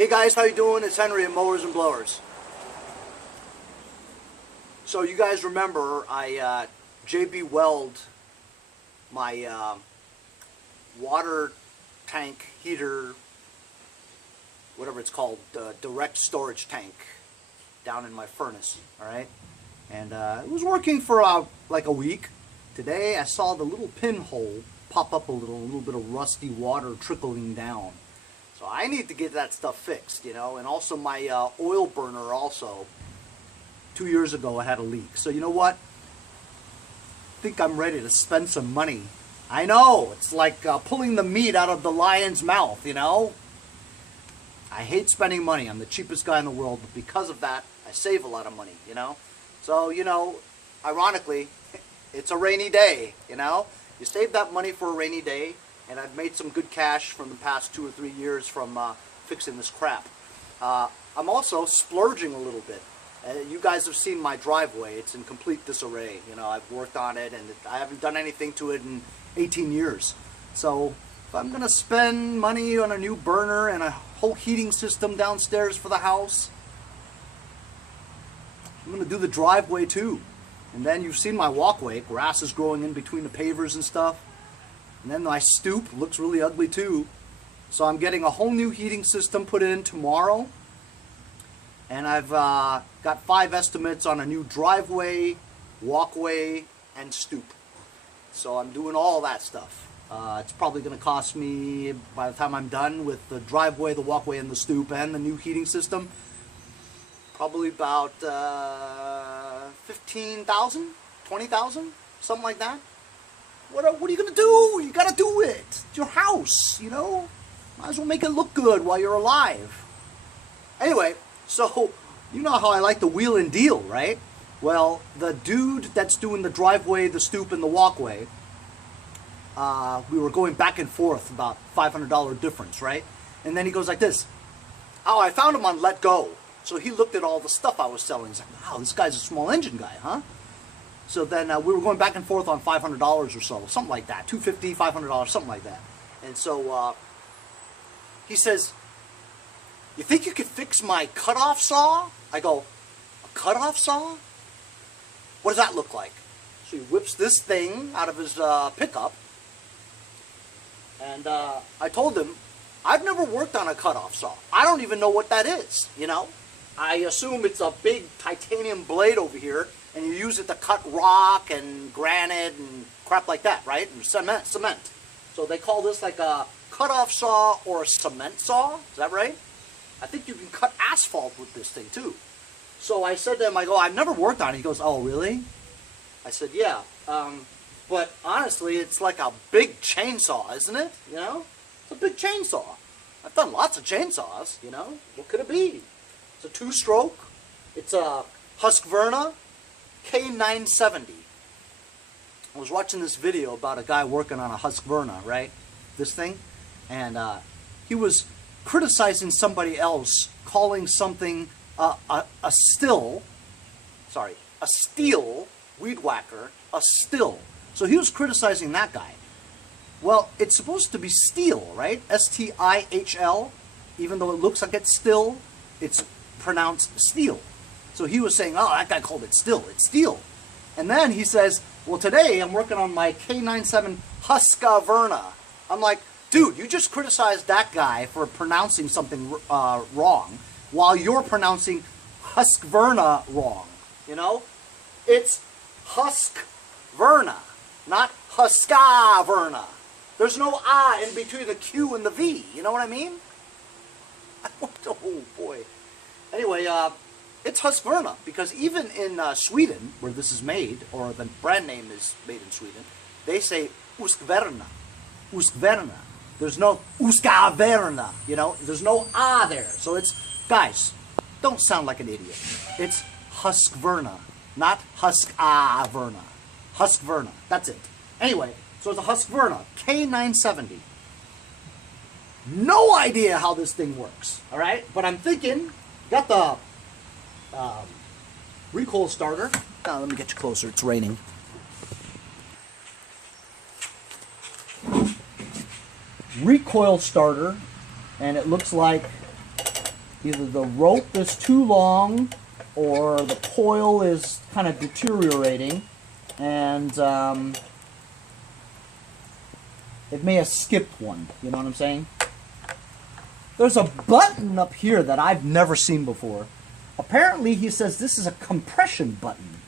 Hey guys, how you doing? It's Henry at Mowers and Blowers. So you guys remember I JB Weld my water tank heater, whatever it's called, direct storage tank down in my furnace, alright? And it was working for like a week. Today I saw the little pinhole pop up a little bit of rusty water trickling down. So I need to get that stuff fixed, you know, and also my oil burner also. 2 years ago I had a leak. So you know what? I think I'm ready to spend some money. I know, it's like pulling the meat out of the lion's mouth, you know? I hate spending money. I'm the cheapest guy in the world, but because of that, I save a lot of money, you know? So, you know, ironically, it's a rainy day, you know? You save that money for a rainy day, and I've made some good cash from the past 2 or 3 years from fixing this crap. I'm also splurging a little bit. You guys have seen my driveway. It's in complete disarray. You know, I've worked on it, and I haven't done anything to it in 18 years. So if I'm going to spend money on a new burner and a whole heating system downstairs for the house, I'm going to do the driveway too. And then you've seen my walkway. Grass is growing in between the pavers and stuff. And then my stoop looks really ugly too. So I'm getting a whole new heating system put in tomorrow. And I've got 5 estimates on a new driveway, walkway, and stoop. So I'm doing all that stuff. It's probably going to cost me, by the time I'm done with the driveway, the walkway, and the stoop, and the new heating system, probably about 15,000, 20,000, something like that. What are you going to do? You got to do it. It's your house, you know? Might as well make it look good while you're alive. Anyway, so you know how I like to wheel and deal, right? Well, the dude that's doing the driveway, the stoop, and the walkway, we were going back and forth about $500 difference, right? And then he goes like this. Oh, I found him on Let Go. So he looked at all the stuff I was selling. He's like, wow, this guy's a small engine guy, huh? So then we were going back and forth on $500 or so, something like that, $250, $500, something like that. And so he says, you think you could fix my cutoff saw? I go, a cutoff saw? What does that look like? So he whips this thing out of his pickup. And I told him, I've never worked on a cutoff saw. I don't even know what that is, you know? I assume it's a big titanium blade over here, and you use it to cut rock and granite and crap like that, right? And cement. So they call this like a cutoff saw or a cement saw. Is that right? I think you can cut asphalt with this thing too. So I said to him, I go, I've never worked on it. He goes, oh, really? I said, yeah. But honestly, it's like a big chainsaw, isn't it? You know? It's a big chainsaw. I've done lots of chainsaws, you know? What could it be? It's a 2-stroke. It's a Husqvarna K970. I was watching this video about a guy working on a Husqvarna, right? This thing. And he was criticizing somebody else, calling something a steel weed whacker, a still. So he was criticizing that guy. Well, it's supposed to be steel, right? S-T-I-H-L. Even though it looks like it's still, it's pronounced steel. So he was saying, oh, that guy called it still. It's steel. And then he says, well, today I'm working on my K970 Husqvarna. I'm like, dude, you just criticized that guy for pronouncing something wrong while you're pronouncing Husqvarna wrong. You know? It's Husqvarna, not Husqvarna. There's no I in between the Q and the V. You know what I mean? Oh, boy. Anyway, it's Husqvarna, because even in Sweden, where this is made, or the brand name is made in Sweden, they say Husqvarna. Husqvarna. There's no Husqvarna, you know? There's no ah there. So it's, guys, don't sound like an idiot. It's Husqvarna, not Husqvarna. Husqvarna. That's it. Anyway, so it's a Husqvarna K970. No idea how this thing works, all right? But I'm thinking, got the recoil starter. Now, let me get you closer. It's raining. Recoil starter, and it looks like Either the rope is too long or the coil is kind of deteriorating, and it may have skipped one. You know what I'm saying? There's a button up here that I've never seen before. Apparently, he says this is a compression button.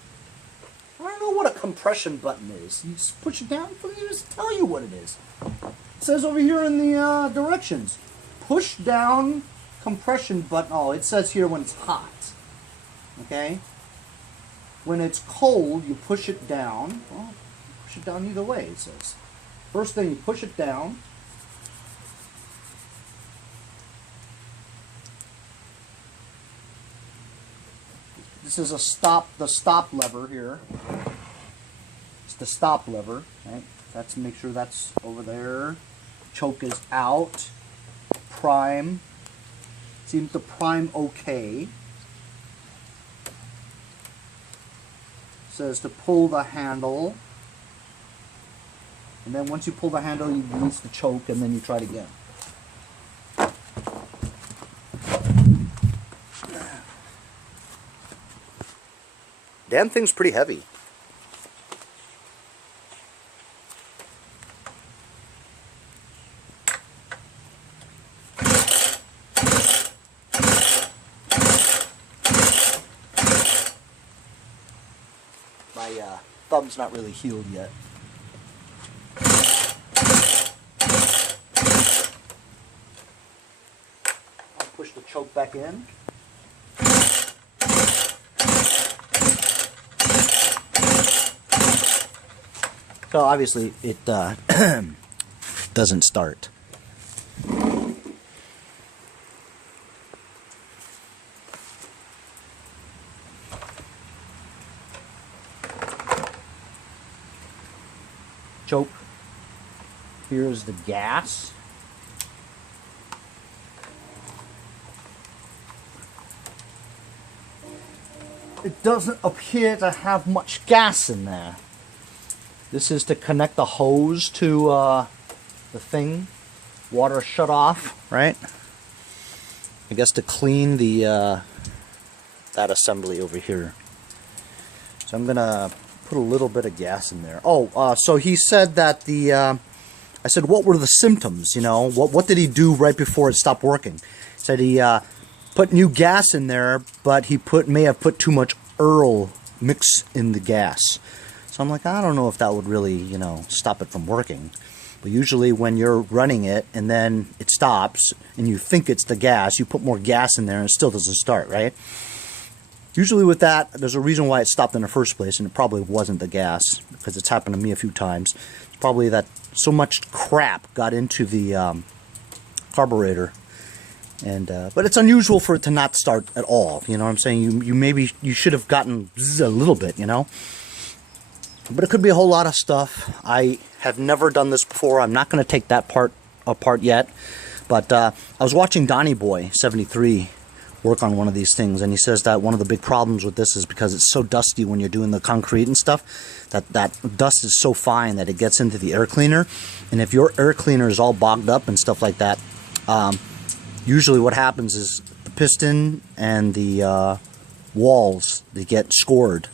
I don't know what a compression button is. You just push it down, let me just tell you what it is. It says over here in the directions, push down compression button. Oh, it says here when it's hot. Okay? When it's cold, you push it down. Well, push it down either way, it says. First thing, you push it down. This is the stop lever here. It's the stop lever, right? That's make sure that's over there. Choke is out. Prime. Seems to prime okay. Says to pull the handle. And then once you pull the handle, you release the choke, and then you try it again. Damn thing's pretty heavy. My thumb's not really healed yet. I'll push the choke back in. So obviously it doesn't start. Choke. Here's the gas. It doesn't appear to have much gas in there. This is to connect the hose to the thing. Water shut off, right? I guess to clean the that assembly over here. So I'm gonna put a little bit of gas in there. Oh, so he said that the I said, what were the symptoms? You know, what did he do right before it stopped working? He said he put new gas in there, but he may have put too much Earl mix in the gas. So I'm like, I don't know if that would really, you know, stop it from working. But usually when you're running it and then it stops and you think it's the gas, you put more gas in there and it still doesn't start, right? Usually with that, there's a reason why it stopped in the first place, and it probably wasn't the gas, because it's happened to me a few times. It's probably that so much crap got into the carburetor. And but it's unusual for it to not start at all. You know what I'm saying? You should have gotten a little bit, you know? But it could be a whole lot of stuff. I have never done this before. I'm not going to take that part apart yet. But I was watching Donnie Boy 73 work on one of these things, and he says that one of the big problems with this is because it's so dusty when you're doing the concrete and stuff, that dust is so fine that it gets into the air cleaner. And if your air cleaner is all bogged up and stuff like that, usually what happens is the piston and the walls, they get scored,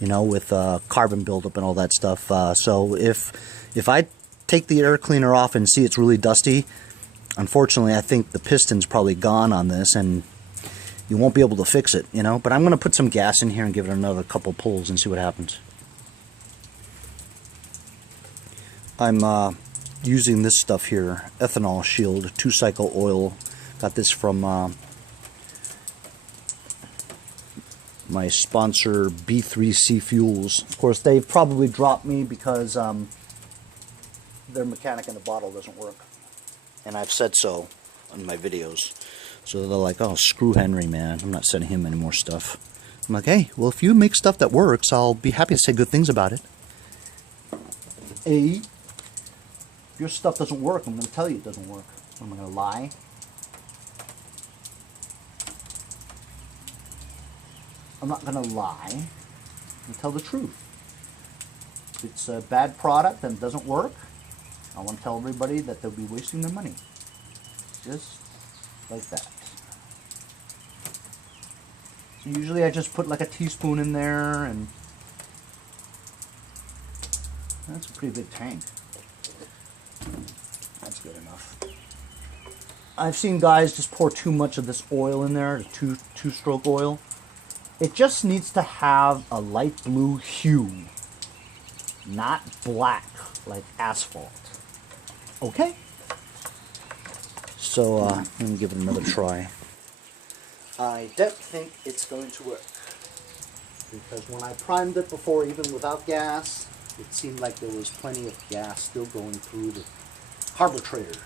you know, with carbon buildup and all that stuff. So if I take the air cleaner off and see it's really dusty, unfortunately I think the piston's probably gone on this and you won't be able to fix it, you know. But I'm going to put some gas in here and give it another couple pulls and see what happens. I'm using this stuff here, ethanol shield, 2-cycle oil. Got this from my sponsor B3C Fuels. Of course, they've probably dropped me because their mechanic in the bottle doesn't work, and I've said so in my videos. So they're like, oh, screw Henry, man, I'm not sending him any more stuff. I'm like, hey, well, if you make stuff that works, I'll be happy to say good things about it. If your stuff doesn't work, I'm going to tell you it doesn't work. Am I going to lie? I'm not going to lie. I'm going to tell the truth. If it's a bad product and it doesn't work, I want to tell everybody that they'll be wasting their money. Just like that. Usually I just put like a teaspoon in there, and that's a pretty big tank. That's good enough. I've seen guys just pour too much of this oil in there, the two-stroke oil. It just needs to have a light blue hue, not black like asphalt. Okay? So, let me give it another try. I don't think it's going to work, because when I primed it before, even without gas, it seemed like there was plenty of gas still going through the carburetor.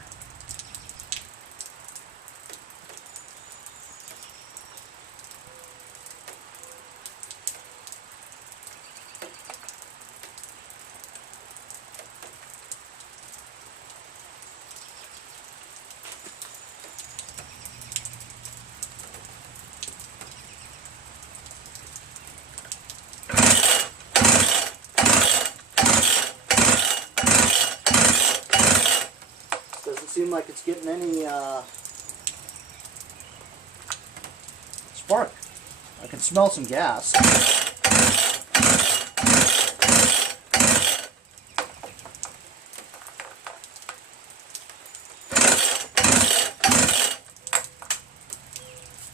Doesn't seem like it's getting any spark. I can smell some gas.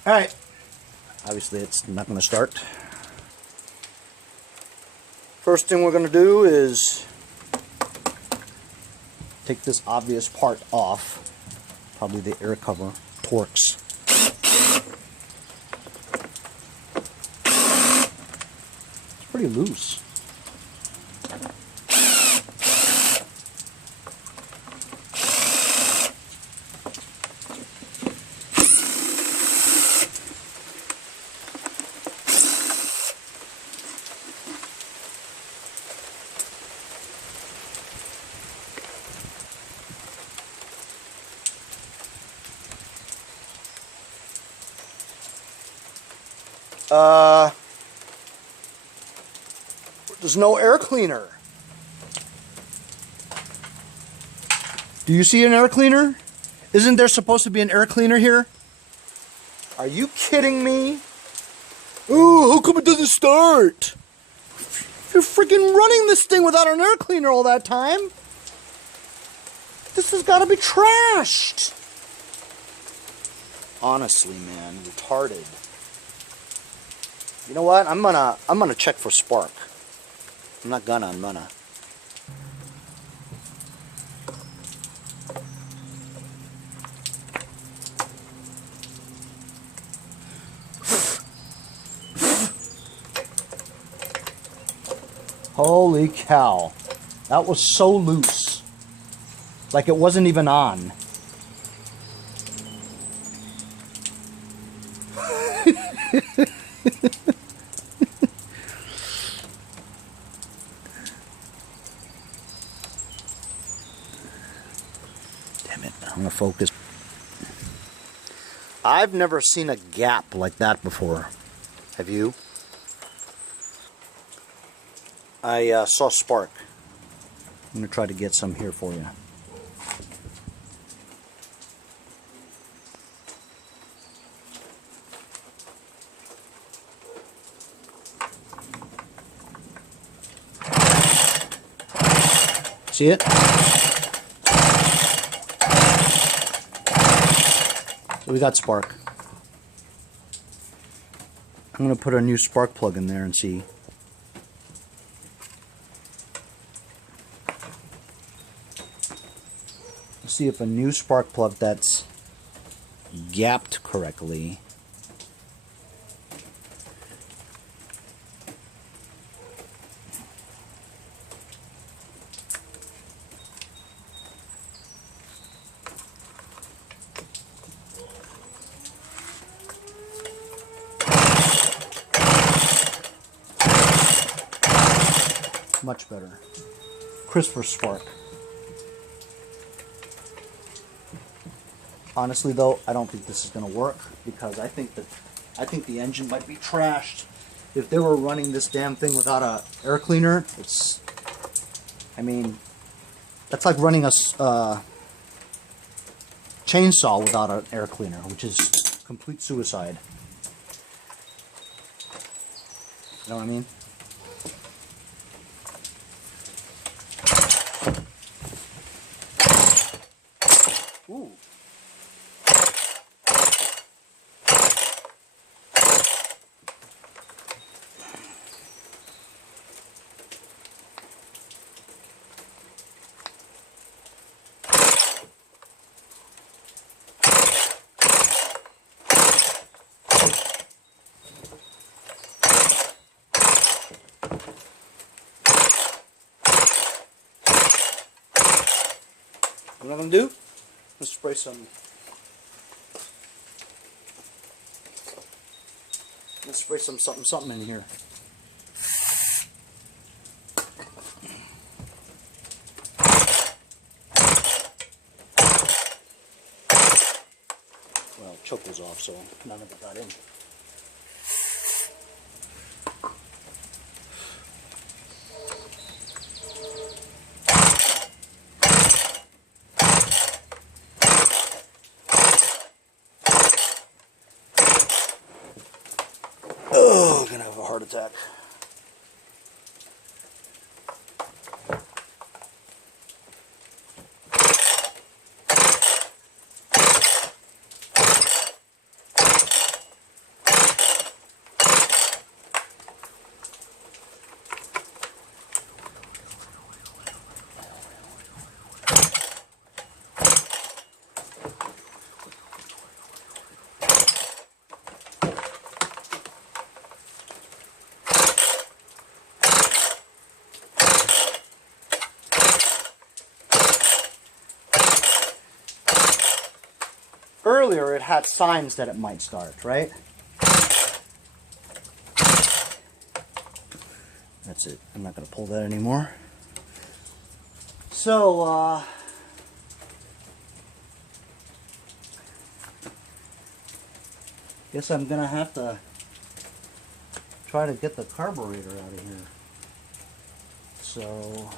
Alright. Obviously it's not going to start. First thing we're going to do is take this obvious part off. Probably the air cover. Torx. It's pretty loose. There's no air cleaner. Do you see an air cleaner? Isn't there supposed to be an air cleaner here? Are you kidding me? Ooh, how come it doesn't start? You're freaking running this thing without an air cleaner all that time. This has got to be trashed. Honestly, man, retarded. You know what? I'm gonna check for spark. I'm gonna. Holy cow. That was so loose. Like it wasn't even on. Damn it, I'm gonna focus. I've never seen a gap like that before. Have you? I saw spark. I'm gonna try to get some here for you. See it? So we got spark. I'm going to put a new spark plug in there and see. Let's see if a new spark plug that's gapped correctly. Much better. Crisper spark. Honestly though, I don't think this is going to work because I think the engine might be trashed. If they were running this damn thing without a air cleaner, I mean, that's like running a chainsaw without an air cleaner, which is complete suicide. You know what I mean? Ooh. What I'm gonna do? Let's spray some. Let's spray some something in here. Well, choke was off, so none of it got in. Oh, I'm gonna have a heart attack. Earlier it had signs that it might start, right? That's it. I'm not going to pull that anymore. So, guess I'm going to have to try to get the carburetor out of here. So,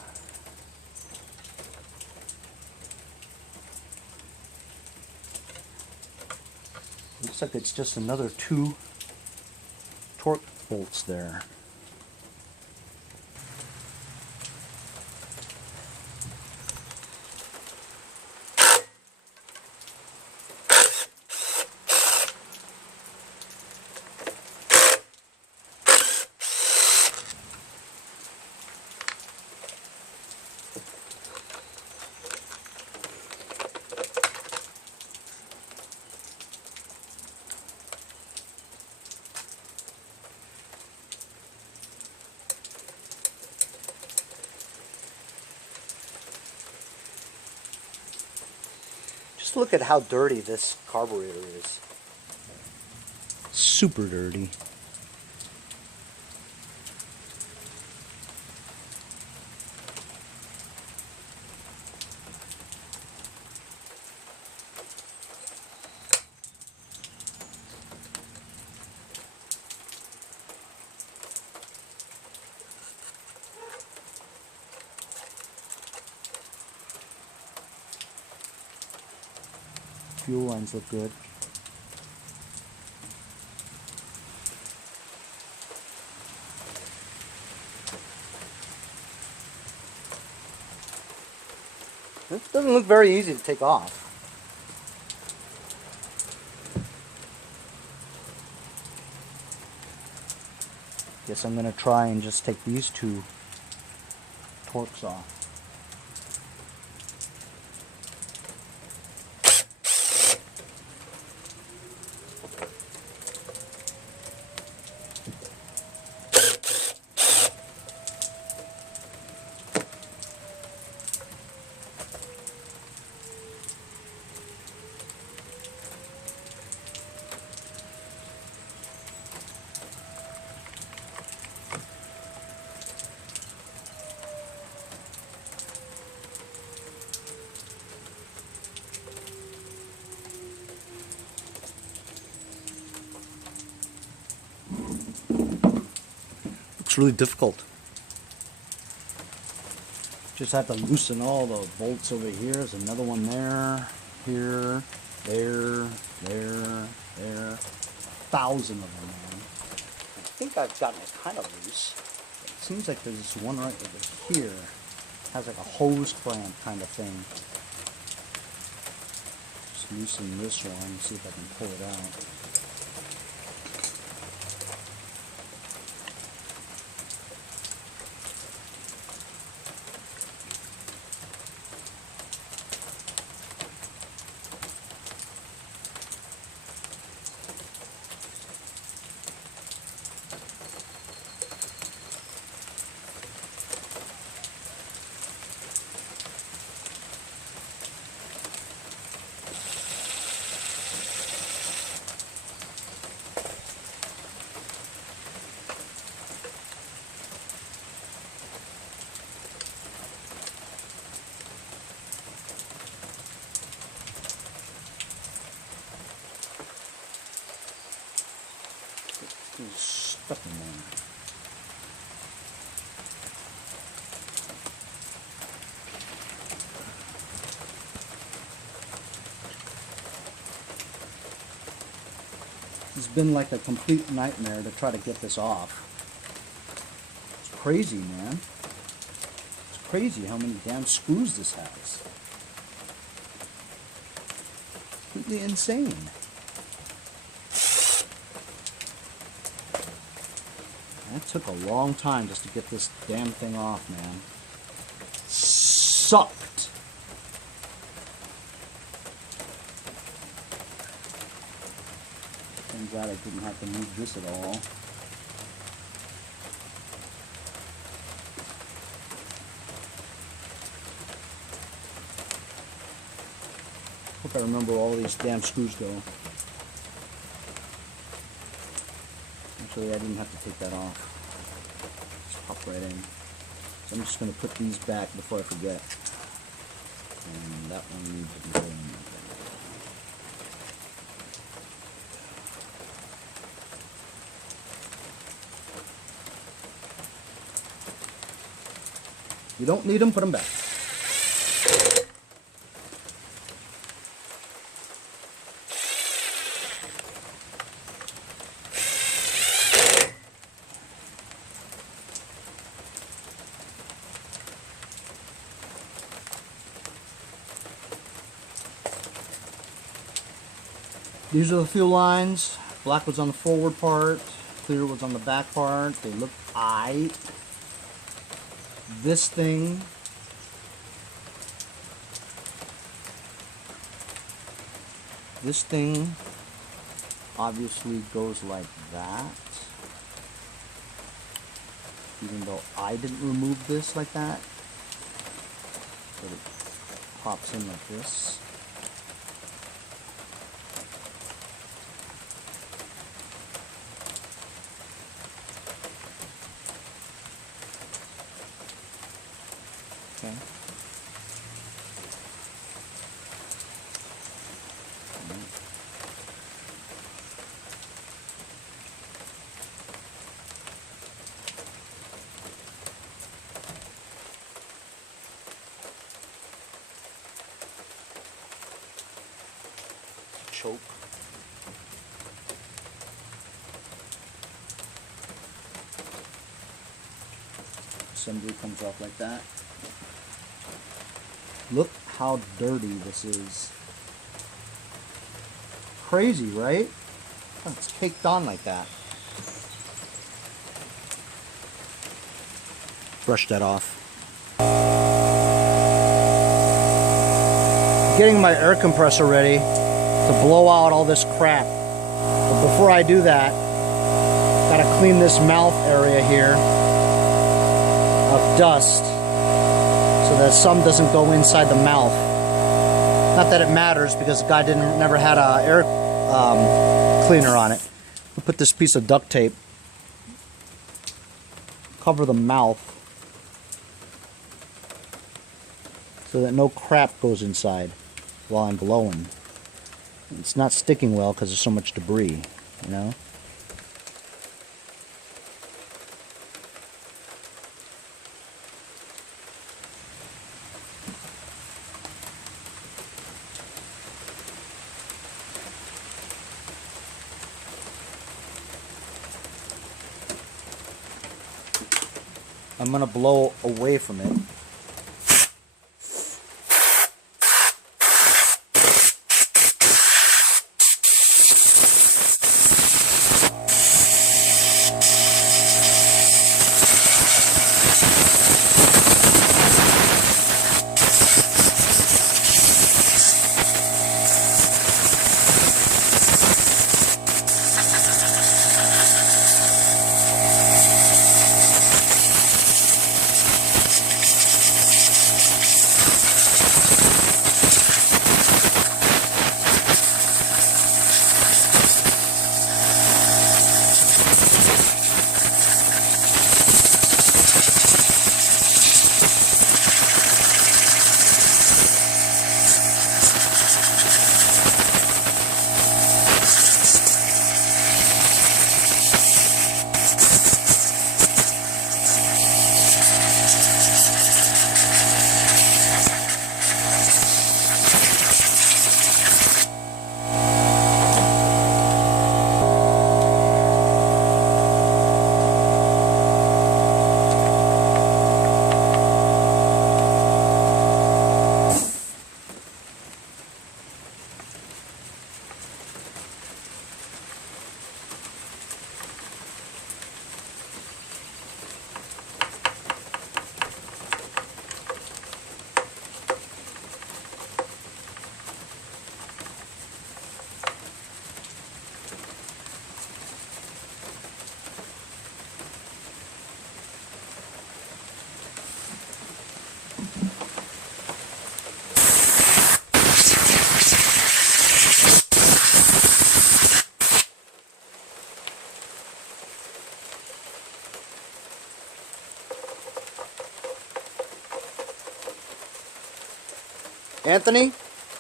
looks like it's just another 2 torque bolts there. Just look at how dirty this carburetor is. Super dirty. Fuel lines look good. It doesn't look very easy to take off. Guess I'm going to try and just take these 2 torques off. It's really difficult. Just have to loosen all the bolts over here. There's another one there, here, there, there, there. 1,000 of them, man. think I've gotten it kind of loose. It seems like there's this one right over here. Has like a hose clamp kind of thing. Just loosen this one and see if I can pull it out. It's stuck in there. It's been like a complete nightmare to try to get this off. It's crazy, man. It's crazy how many damn screws this has. Completely insane. That took a long time just to get this damn thing off, man. Sucked. I'm glad I didn't have to move this at all. Hope I remember where all these damn screws go. Actually, I didn't have to take that off. Just pop right in. So I'm just going to put these back before I forget. And that one needs to go in. You don't need them, put them back. These are the fuel lines. Black was on the forward part, clear was on the back part. They look aight. This thing obviously goes like that. Even though I didn't remove this like that. But it pops in like this. Okay. Choke. Assembly comes off like that. Look how dirty this is. Crazy, right? Oh, it's caked on like that. Brush that off. Getting my air compressor ready to blow out all this crap. But before I do that, gotta clean this mouth area here of dust, so that some doesn't go inside the mouth. Not that it matters, because the guy never had a air cleaner on it. I'll put this piece of duct tape, cover the mouth, so that no crap goes inside while I'm blowing. It's not sticking well because there's so much debris, you know? I'm going to blow away from it. Anthony,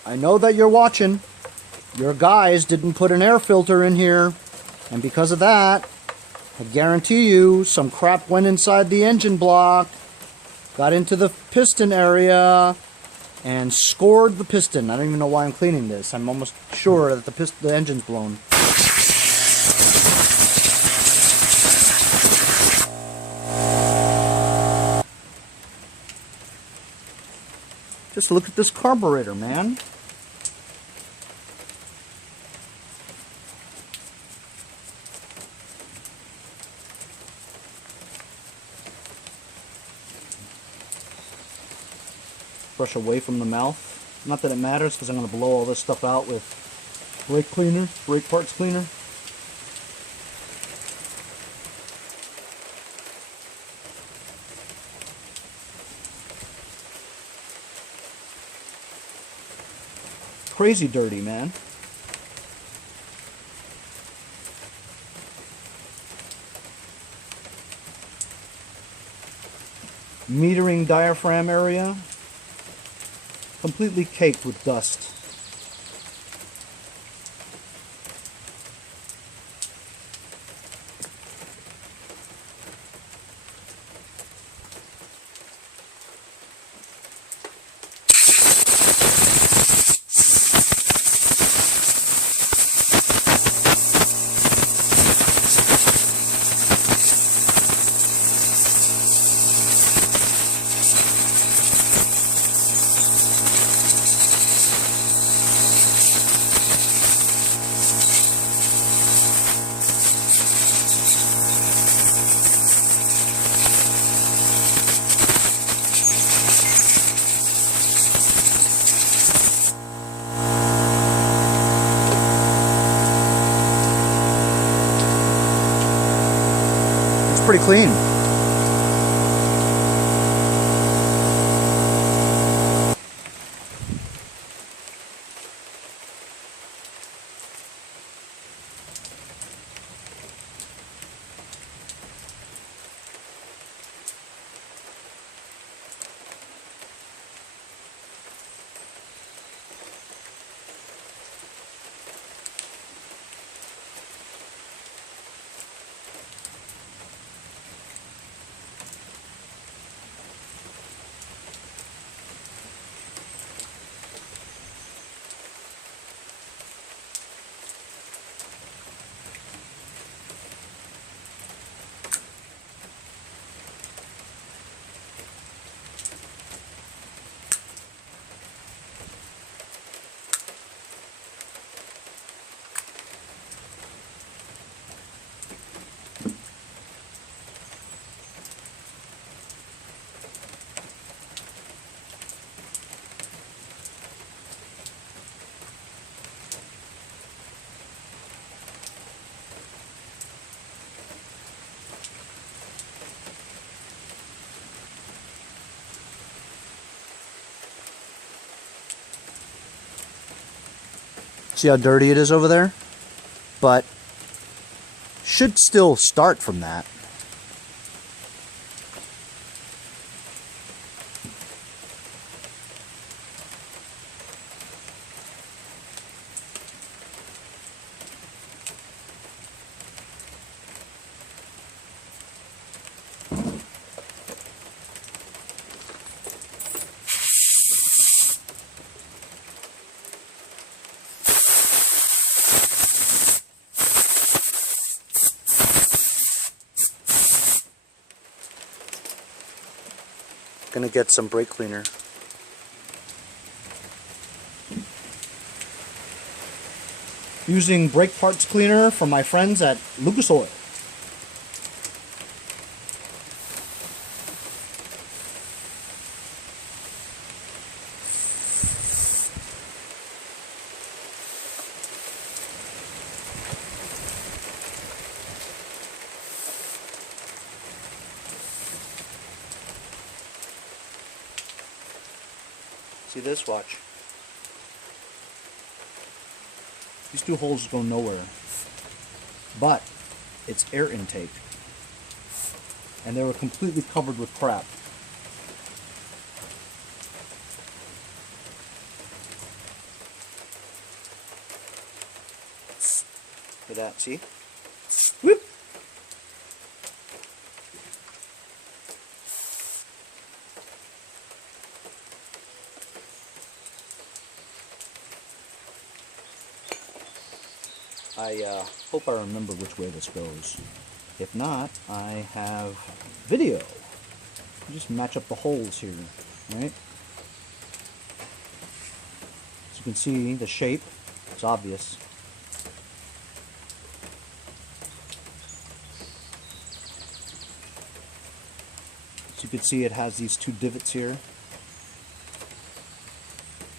I know that you're watching. Your guys didn't put an air filter in here, and because of that, I guarantee you some crap went inside the engine block, got into the piston area, and scored the piston. I don't even know why I'm cleaning this. I'm almost sure that the engine's blown. Just look at this carburetor, man. Brush away from the mouth. Not that it matters, because I'm going to blow all this stuff out with brake cleaner, brake parts cleaner. Crazy dirty, man. Metering diaphragm area completely caked with dust. Pretty clean. See how dirty it is over there? But should still start from that. Gonna get some brake cleaner. Using brake parts cleaner from my friends at Lucas Oil. See this? Watch. These two holes go nowhere. But it's air intake. And they were completely covered with crap. Look at that, see? Whoop! I hope I remember which way this goes. If not, I have video. Just match up the holes here, right? As you can see, the shape is obvious. As you can see, it has these two divots here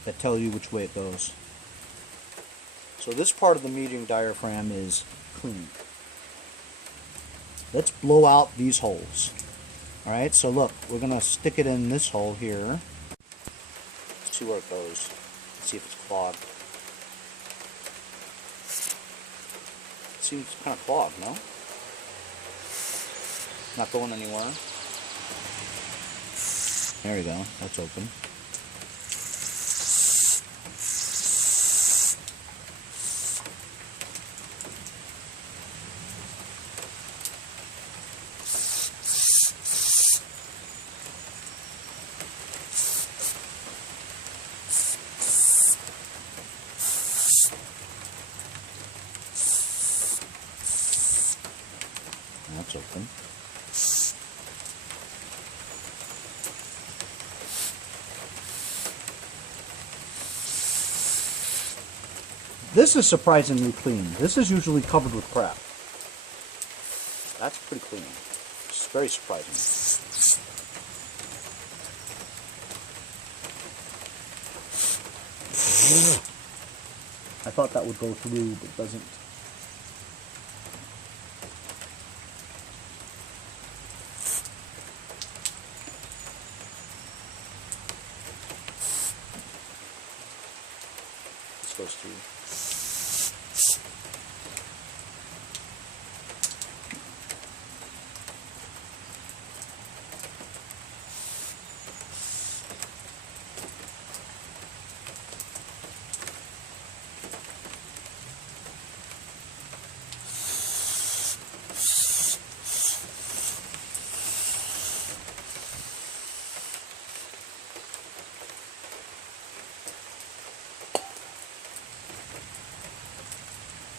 that tell you which way it goes. So this part of the metering diaphragm is clean. Let's blow out these holes. Alright, so look, we're going to stick it in this hole here. Let's see where it goes. Let's see if it's clogged. It seems kind of clogged, no? Not going anywhere. There we go, that's open. That's open. This is surprisingly clean. This is usually covered with crap. That's pretty clean. It's very surprising. I thought that would go through, but it doesn't. Goes through.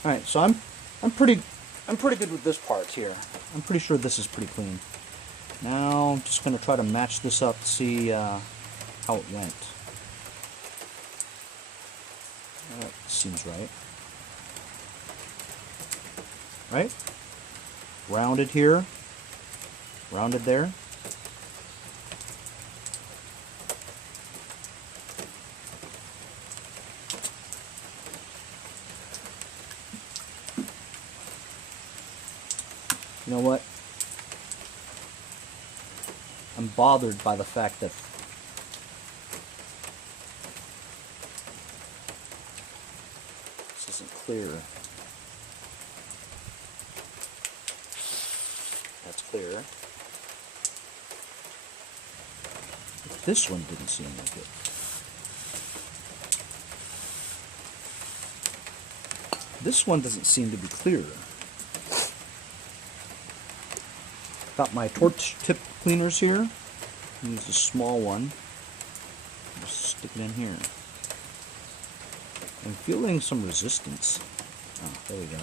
All right, so I'm pretty good with this part here. I'm pretty sure this is pretty clean. Now I'm just gonna try to match this up to see how it went. That seems right. Right? Rounded here, rounded there. You know what? I'm bothered by the fact that isn't clear. That's clear. But this one didn't seem like it. This one doesn't seem to be clear. Got my torch tip cleaners here. Use a small one. Just stick it in here. I'm feeling some resistance. Oh, there we go.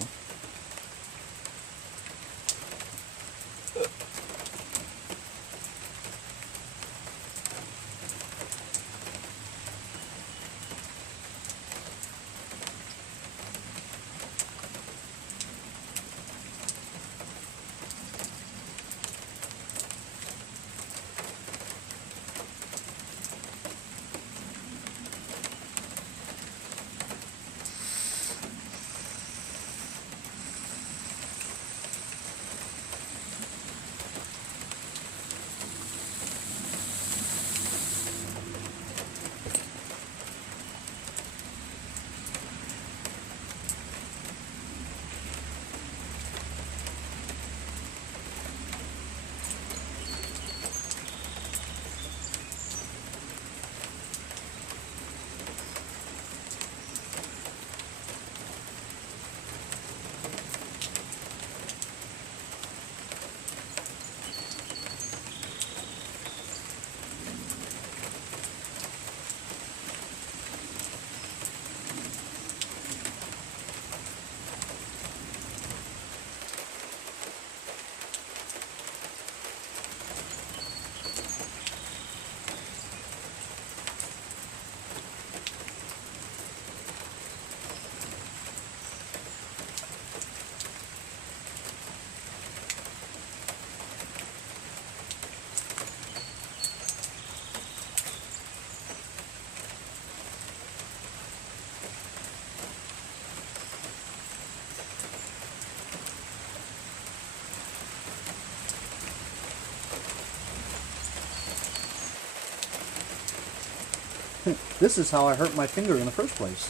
This is how I hurt my finger in the first place.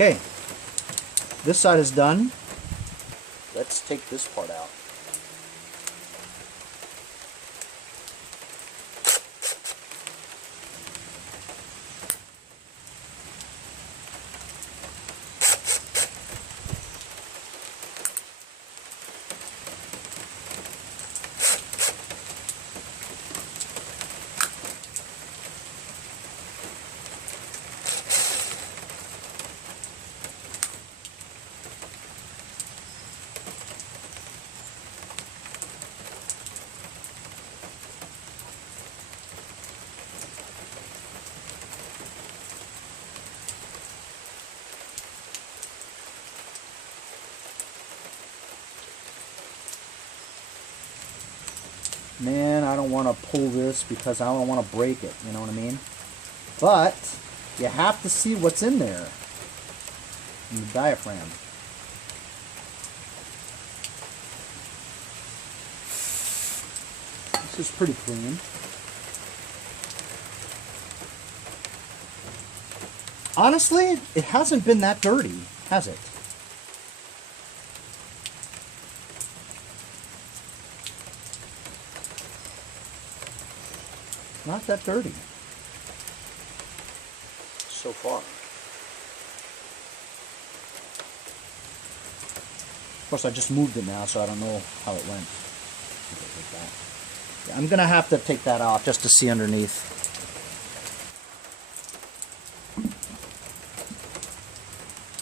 Okay, this side is done. Let's take this part out. Man, I don't want to pull this because I don't want to break it, you know what I mean? But you have to see what's in there, in the diaphragm. This is pretty clean. Honestly, it hasn't been that dirty, has it? Not that dirty so far. Of course, I just moved it now, so I don't know how it went. Yeah, I'm gonna have to take that off just to see underneath.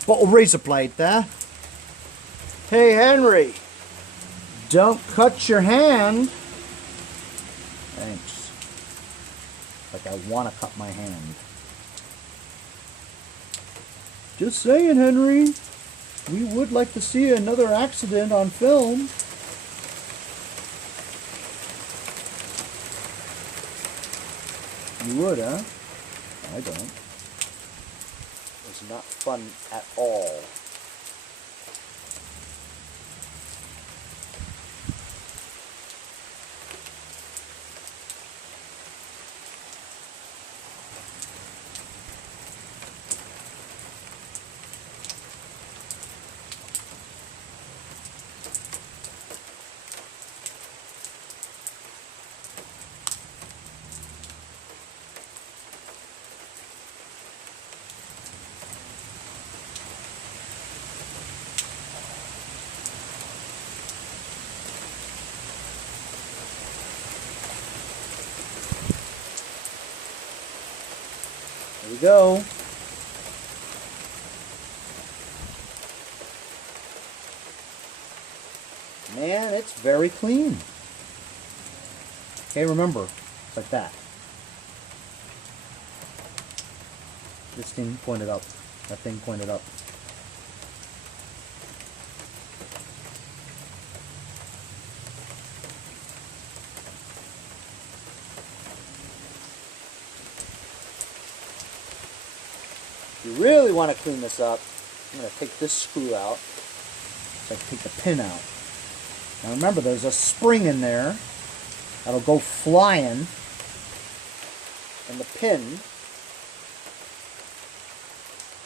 Bottle razor blade there. Hey Henry, don't cut your hand. Thanks. Like I want to cut my hand. Just saying, Henry. We would like to see another accident on film. You would, huh? I don't. It's not fun at all. There we go. Man, it's very clean. Okay, remember, it's like that. This thing pointed up. That thing pointed up. If you really want to clean this up, I'm going to take this screw out. So I can take the pin out. Now remember, there's a spring in there that'll go flying, and the pin,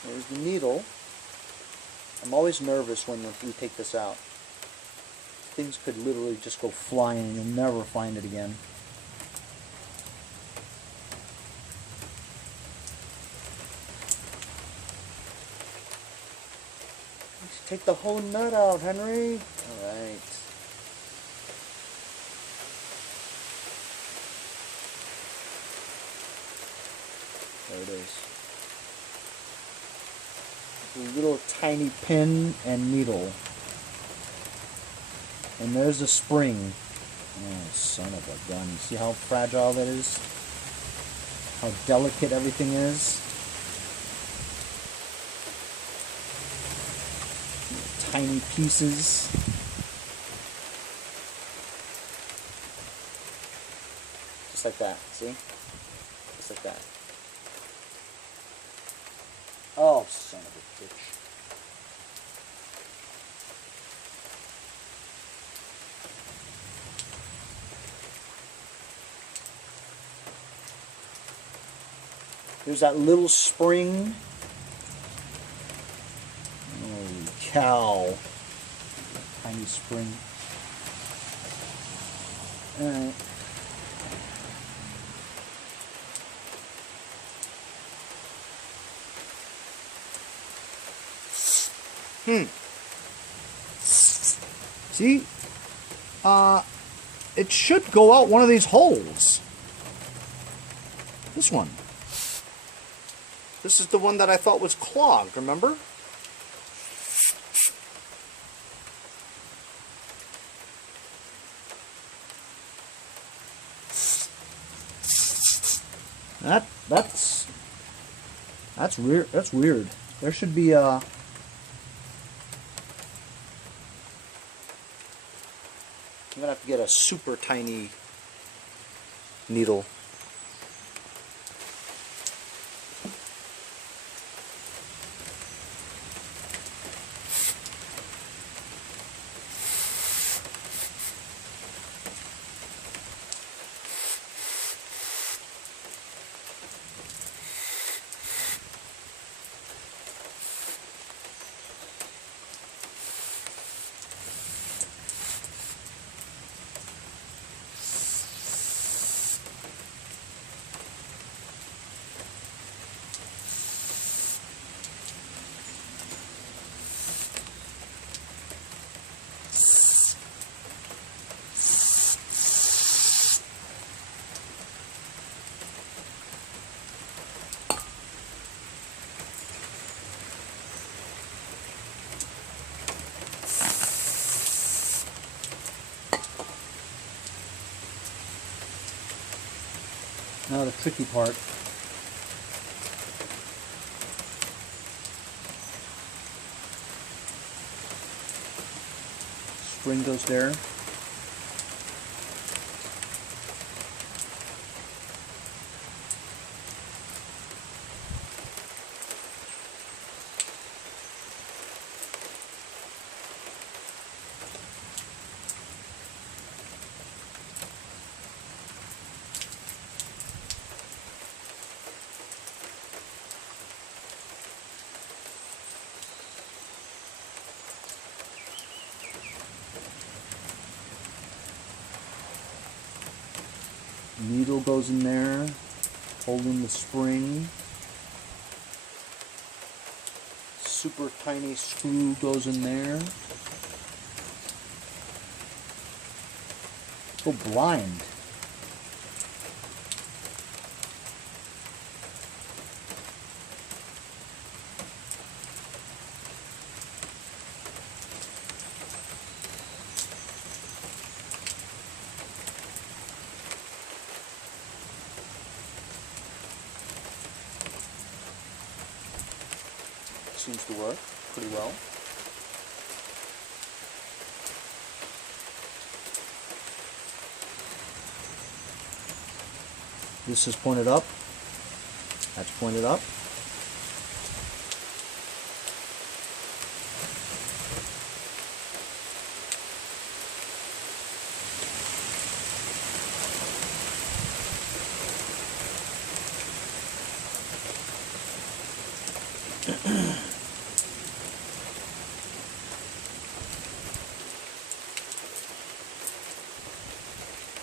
there's the needle. I'm always nervous when we take this out. Things could literally just go flying and you'll never find it again. Let's take the whole nut out, Henry. Alright. There it is. A little tiny pin and needle. And there's a spring. Oh, son of a gun. See how fragile that is? How delicate everything is? Tiny pieces. Just like that, see? Just like that. Oh, son of a bitch. There's that little spring. Holy cow. Tiny spring. Alright. See? It should go out one of these holes. This one. This is the one that I thought was clogged, remember? That's weird. That's weird. There should be a I'm gonna have to get a super tiny needle. Now the tricky part. Spring goes there. Needle goes in there, holding the spring. Super tiny screw goes in there. Go blind. Seems to work pretty well. This is pointed up. That's pointed up.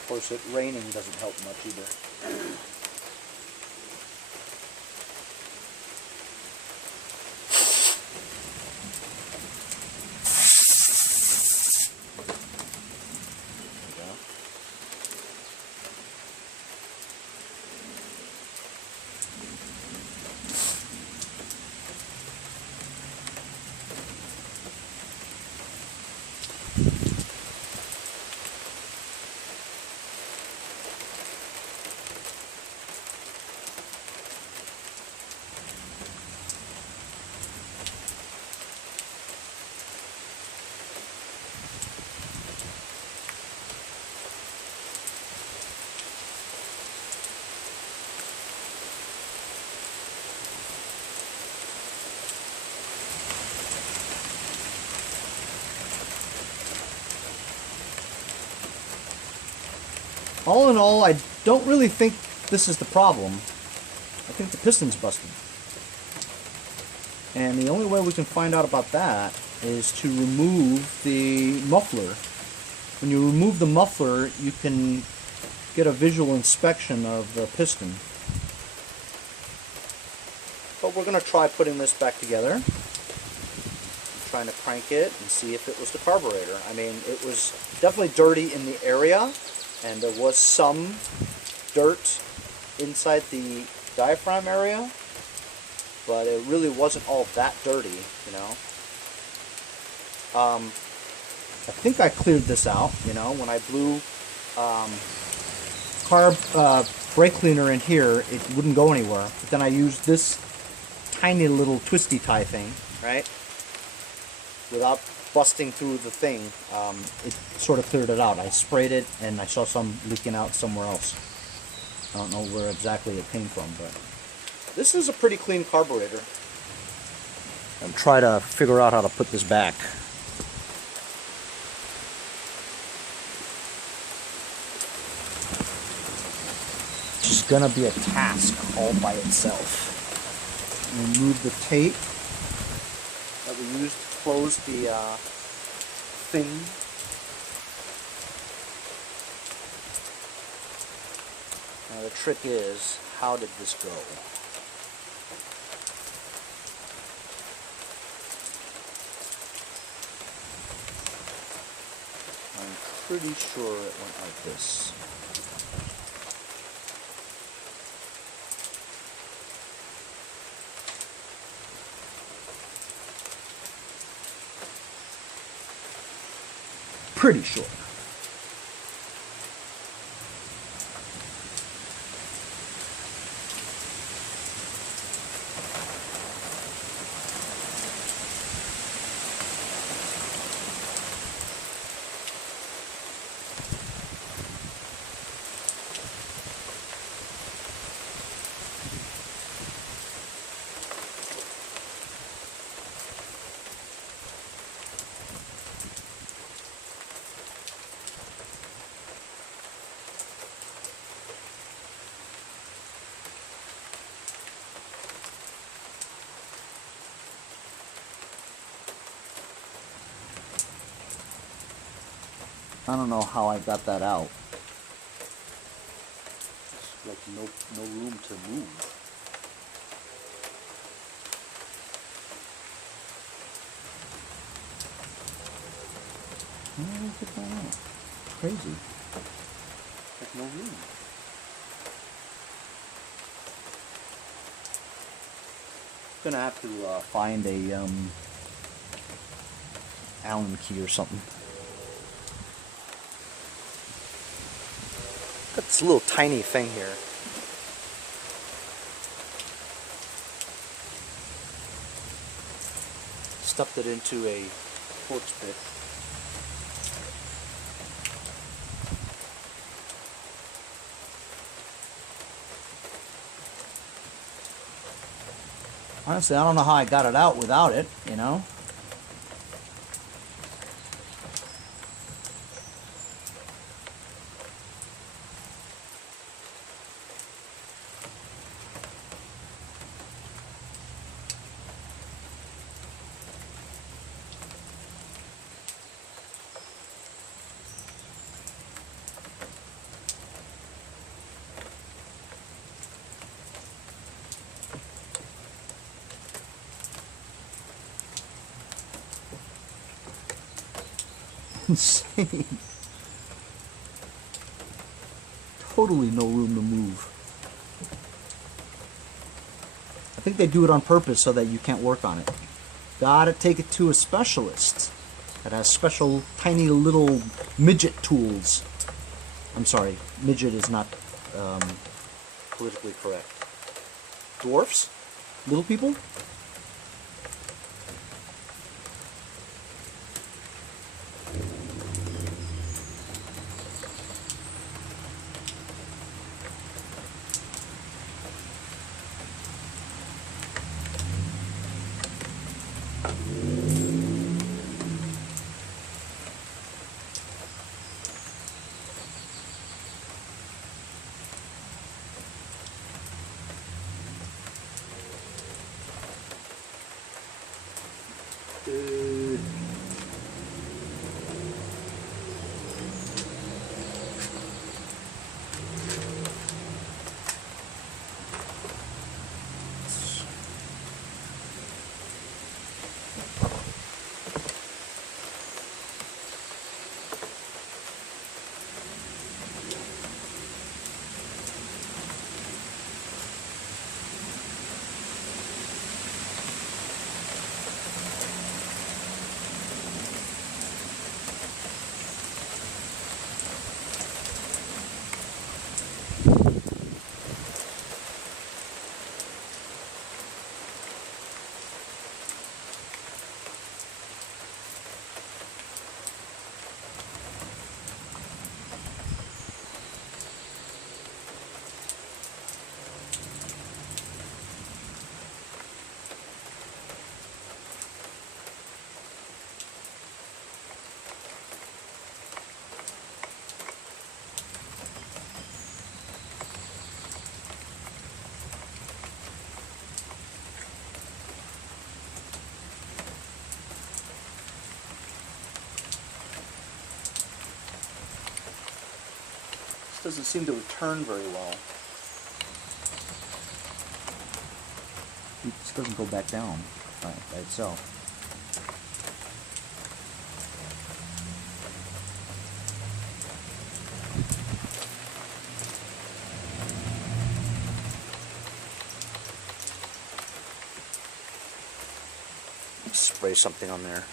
Of course, it raining doesn't help much either. All in all, I don't really think this is the problem. I think the piston's busted. And the only way we can find out about that is to remove the muffler. When you remove the muffler, you can get a visual inspection of the piston. But we're going to try putting this back together. I'm trying to crank it and see if it was the carburetor. I mean, it was definitely dirty in the area, and there was some dirt inside the diaphragm area, but it really wasn't all that dirty, you know. I think I cleared this out, you know, when I blew Carb brake cleaner in here, it wouldn't go anywhere. But then I used this tiny little twisty tie thing, right, without busting through the thing. It sort of cleared it out. I sprayed it and I saw some leaking out somewhere else. I don't know where exactly it came from, but this is a pretty clean carburetor. I'm trying to figure out how to put this back. It's just gonna be a task all by itself. Remove the tape that we used to close the thing. Now the trick is, how did this go? I'm pretty sure it went like this. Pretty sure. I don't know how I got that out. It's like no room to move. How did I get that out? Crazy. There's no room. Gonna have to find a Allen key or something. Got this little tiny thing here. Stuffed it into a Torx bit. Honestly, I don't know how I got it out without it, you know? Insane. Totally no room to move. I think they do it on purpose so that you can't work on it. Gotta take it to a specialist that has special tiny little midget tools. I'm sorry, midget is not politically correct. Dwarfs? Little people? This doesn't seem to return very well. It just doesn't go back down by itself. Spray something on there.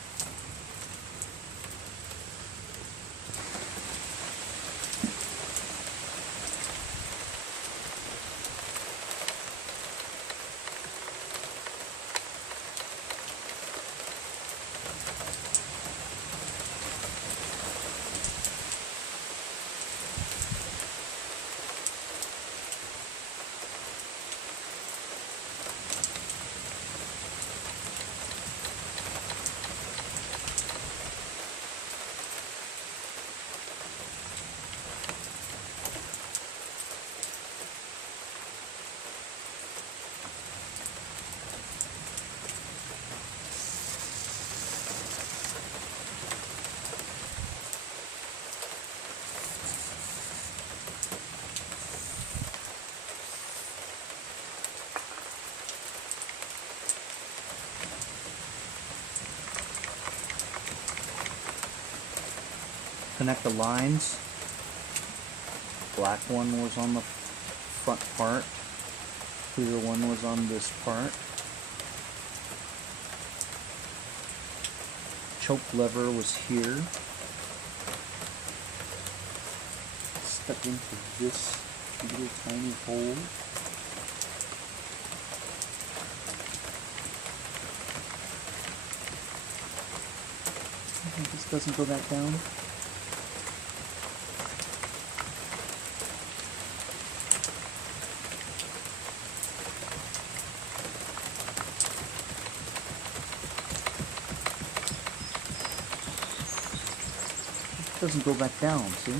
connect the lines. Black one was on the front part. Clear one was on this part. Choke lever was here. Stuck into this little tiny hole. This doesn't go back down. It doesn't go back down, see?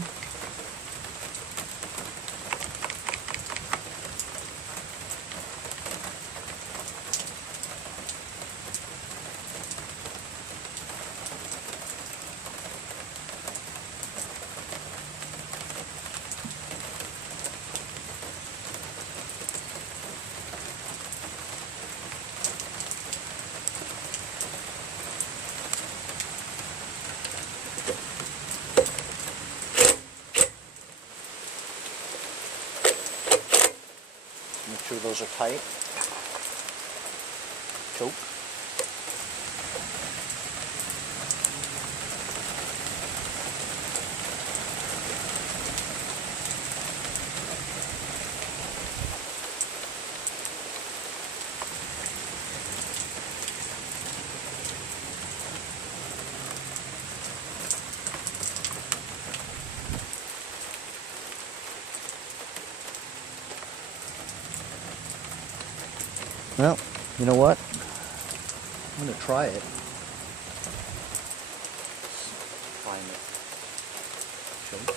Make sure those are tight. Choke. Well, you know what? I'm going to try it. Find it. Choke.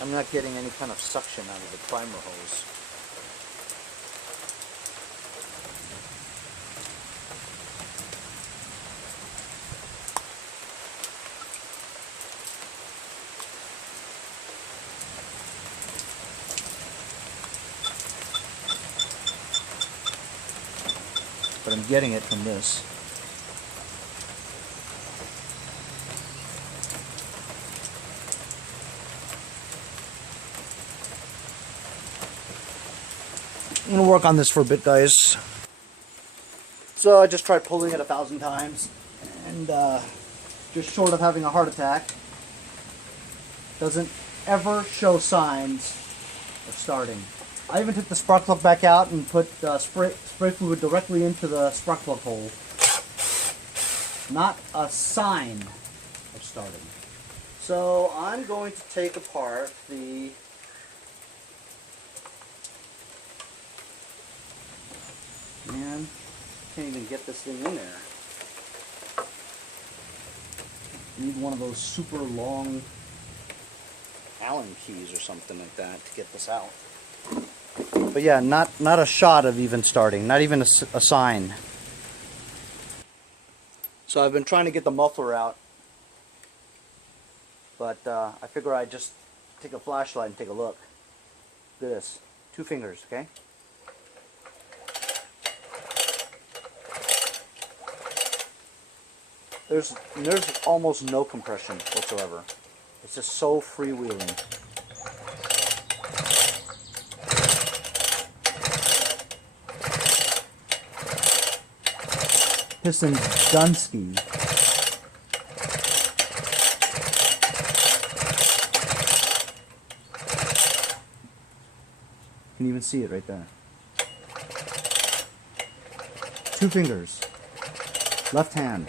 I'm not getting any kind of suction out of the primer hose. But I'm getting it from this. I'm going to work on this for a bit, guys. So I just tried pulling it 1,000 times and just short of having a heart attack. Doesn't ever show signs of starting. I even took the spark plug back out and put spray fluid directly into the spark plug hole. Not a sign of starting. So I'm going to take apart the Man, can't even get this thing in there. Need one of those super long Allen keys or something like that to get this out. But yeah, not a shot of even starting, not even a sign. So I've been trying to get the muffler out, but I figure I'd just take a flashlight and take a look. Look at this, 2 fingers, okay? There's almost no compression whatsoever. It's just so freewheeling. Piston Dunsky. You can even see it right there. 2 fingers. Left hand.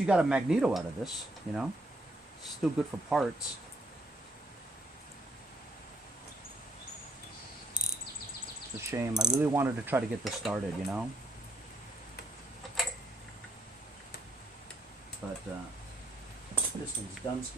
you got a magneto out of this, you know. Still good for parts. It's a shame. I really wanted to try to get this started, you know. But this one's Doesnt.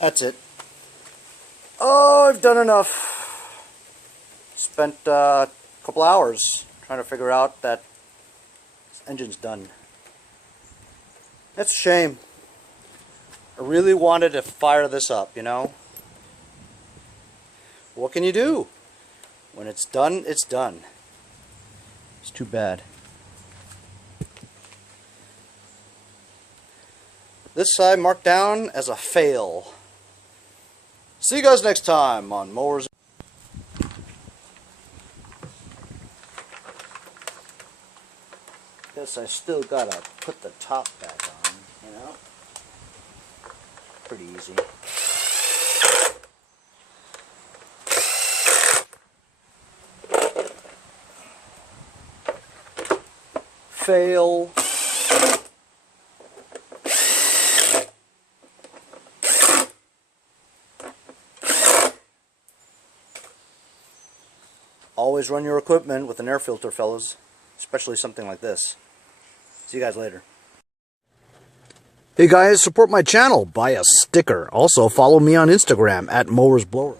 That's it. Oh, I've done enough. Spent a couple hours trying to figure out that this engine's done. That's a shame. I really wanted to fire this up, you know? What can you do? When it's done, it's done. It's too bad. This side marked down as a fail. See you guys next time on Mowers. Guess I still gotta put the top back on, you know? Pretty easy. Fail. Always run your equipment with an air filter, fellas. Especially something like this. See you guys later. Hey guys, support my channel. Buy a sticker. Also, follow me on Instagram at MowersBlower.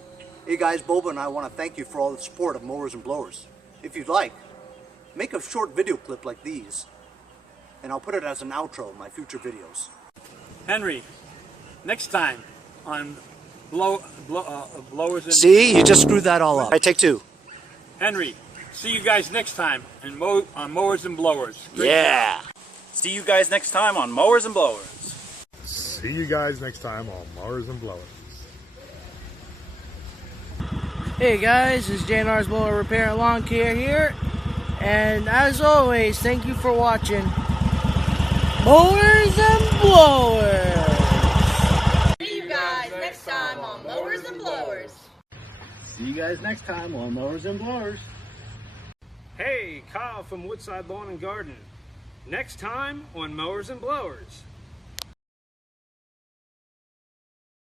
Hey guys, Boba and I want to thank you for all the support of Mowers and Blowers. If you'd like, make a short video clip like these, and I'll put it as an outro in my future videos. Henry, next time on blowers and... See, you just screwed that all up. I take two. Henry, see you guys next time on Mowers and Blowers. Yeah. See you guys next time on Mowers and Blowers. See you guys next time on Mowers and Blowers. Hey guys, it's JNR's Blower Repair and Lawn Care here, and as always, thank you for watching Mowers and Blowers. See you guys next time on Mowers and Blowers. See you guys next time on Mowers and Blowers. Hey, Kyle from Woodside Lawn and Garden. Next time on Mowers and Blowers.